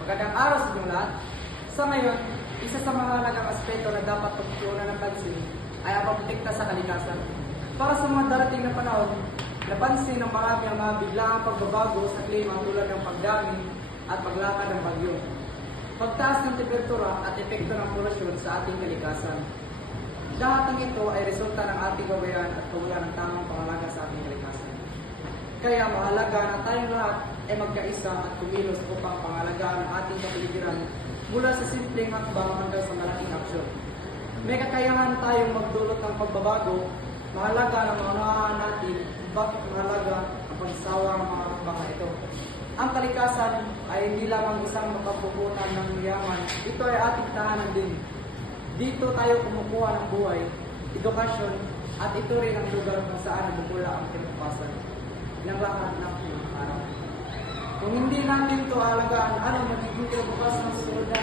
Magandang araw sa inyong lahat. Sa ngayon, isa sa mga mahalagang aspeto na dapat pagtuunan ng pansin ay ang pagprotekta sa kalikasan. Para sa mga darating na panahon, napansin ng marami ang mga biglaang pagbabago sa klima tulad ng pagdami at paglakan ng bagyo, pagtaas ng temperatura at epekto ng polusyon sa ating kalikasan. Lahat ng ito ay resulta ng ating gawain at kawalan ng tamang pangalaga sa ating kalikasan. Kaya mahalaga na tayong lahat ay magkaisa at kumilos upang pangalagaan ang ating kapaligiran mula sa simpleng hakbang hanggang sa malaking aksyon. May kakayahan tayong magdulot ng pagbabago, mahalaga na maunawahan natin bakit mahalaga ang pagsawa ng mga hakbang na ito. Ang kalikasan ay hindi lamang isang makapupunan ng yaman, ito ay ating tahanan din. Dito tayo kumukuha ng buhay, edukasyon, at ito rin ang lugar kung saan nagmumula ang kinabukasan ng lahat ng araw. Kung hindi natin ito alagaan, ano magiging kinabukasan ng susunod na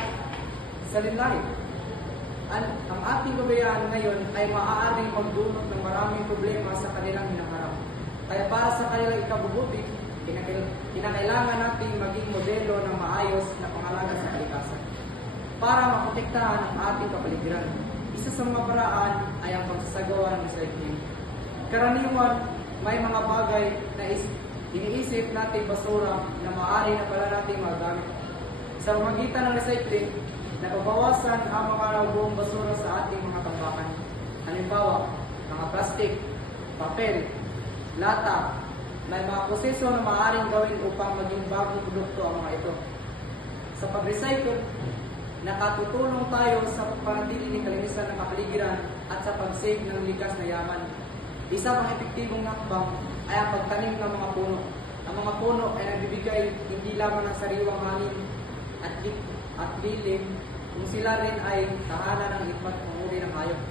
salinlahi? Ang ating kabayaan ngayon ay maaaring magdulot ng maraming problema sa kanilang hinaharap. Kaya para sa kanilang ikabubuti, kinakailangan natin maging modelo ng maayos na pangalaga sa kalikasan para maprotektahan ang ating kapaligiran. Isa sa mga paraan ay ang pagsasagawa ng recycling. Karaniwan, may mga bagay na iniisip natin basura na maaari na pala natin magamit. Sa pamamagitan ng recycling, nababawasan ang mga nabubuong basura sa ating mga tambakan. Halimbawa, mga plastic, papel, lata, may mga proseso na maaaring gawin upang maging bagong produkto ang mga ito. Sa pag-recycle, nakatutulong tayo sa panatili ng kalinisan ng kapaligiran at sa pag-save ng likas na yaman. Isa pang epektibong hakbang ay ang pagtanim ng mga puno. Ang mga puno ay nagbibigay hindi lamang ng sariwang hangin at dilim, kung sila rin ay tahanan ng iba't uri ng hayop.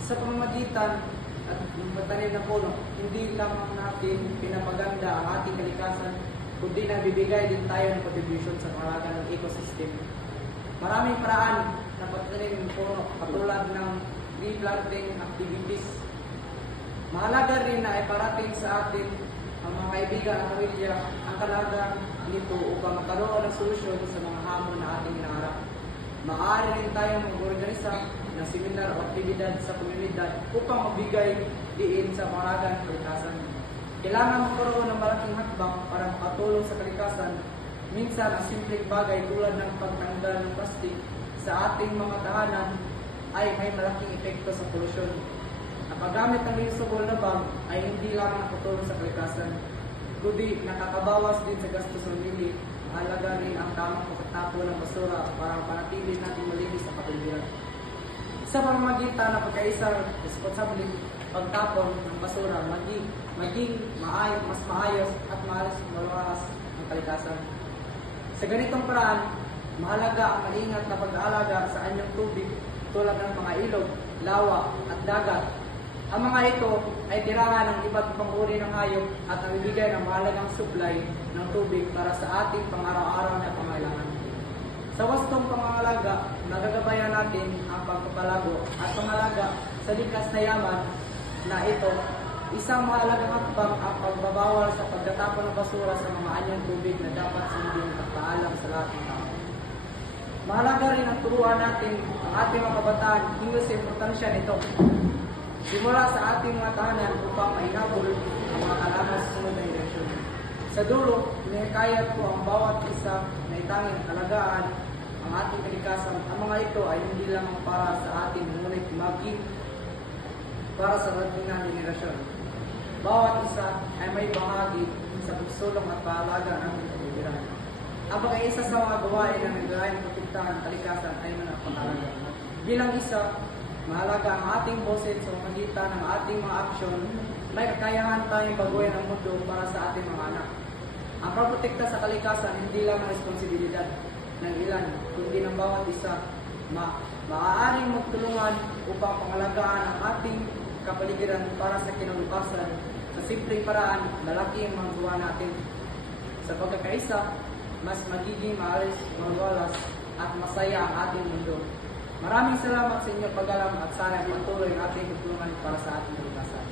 Sa pamamagitan at pagtanim ng puno, hindi lamang natin pinapaganda ang ating kalikasan, kundi nabibigay din tayo ng contribution sa pangalaga ng ecosystem. Maraming paraan na pagtanim ng puno, katulad ng tree planting activities. Mahalaga rin na iparating sa atin ang mga kaibigan at pamilya ang kalagang nito upang magkaroon ng solusyon sa mga hamon na ating hinaharap. Maaari rin tayong mag-organisa ng seminar o aktibidad sa komunidad upang magbigay diin sa pangalaga ng kalikasan. Kailangan magkaroon ng malaking hakbang para makatulong sa kalikasan. Minsan, ang simpleng bagay tulad ng pagtanggal ng plastic sa ating mga tahanan ay may malaking epekto sa polusyon. Ang paggamit ng reusable na bag ay hindi lamang nakatulong sa kalikasan, kundi nakakabawas din sa gastos ng mili. Mahalaga rin ang tamang pagtatapon ng basura para panatili natin malinis sa kapaligiran. Sa pamamagitan ng pagkaisang responsable pagtapon ng basura, maging mas maayos at maluwas ang kalikasan. Sa ganitong paraan, mahalaga ang maingat na pag-aalaga sa anyong tubig tulad ng mga ilog, lawa at dagat. Ang mga ito ay tirahan ng iba't ibang uri ng hayop at nagbibigay ng mahalagang supply ng tubig para sa ating pang-araw-araw na pangailangan. Sa wastong pangangalaga, nagagabayan natin ang pagpapalago at pangalaga sa likas na yaman na ito. Isang mahalagang hakbang ang pagbabawal sa pagtatapon ng basura sa mga anyang tubig na dapat sundin at paalam sa lahat ng tao. Mahalaga rin ang turuan natin ang ating mga kabataan hinggil sa importansya nito. Simula sa ating mga tahanan upang maihabol ang mga kalaman sa sunod na eleksyon. Sa dulo, hinihikayat ko ang bawat isa na itanging alagaan ang ating kalikasan. Ang mga ito ay hindi lang para sa atin, ngunit maging para sa ating henerasyon. Bawat isa ay may bahagi sa pagsulong at paalaga ng ating kapaligiran. Ang pag-iisa sa mga gawain na naglalayong protektahan kalikasan ay manapangalaga. Bilang isa, mahalaga ang ating boses sa pamamagitan ng ating mga aksyon. May kakayahan tayong baguhin ang mundo para sa ating mga anak. Ang pagprotekta sa kalikasan hindi lang ang responsibilidad ng ilan, kundi ng bawat isa. Maaaring magtulungan upang pangalagaan ang ating kapaligiran para sa kinabukasan. Sa simpleng paraan, malaki ang magawa natin. Sa pagkakaisa, mas magiging maalis, mawalas at masaya ang ating mundo. Maraming salamat sa inyong pag-alam at sana patuloy ang ating tutulungan para sa ating kalikasan.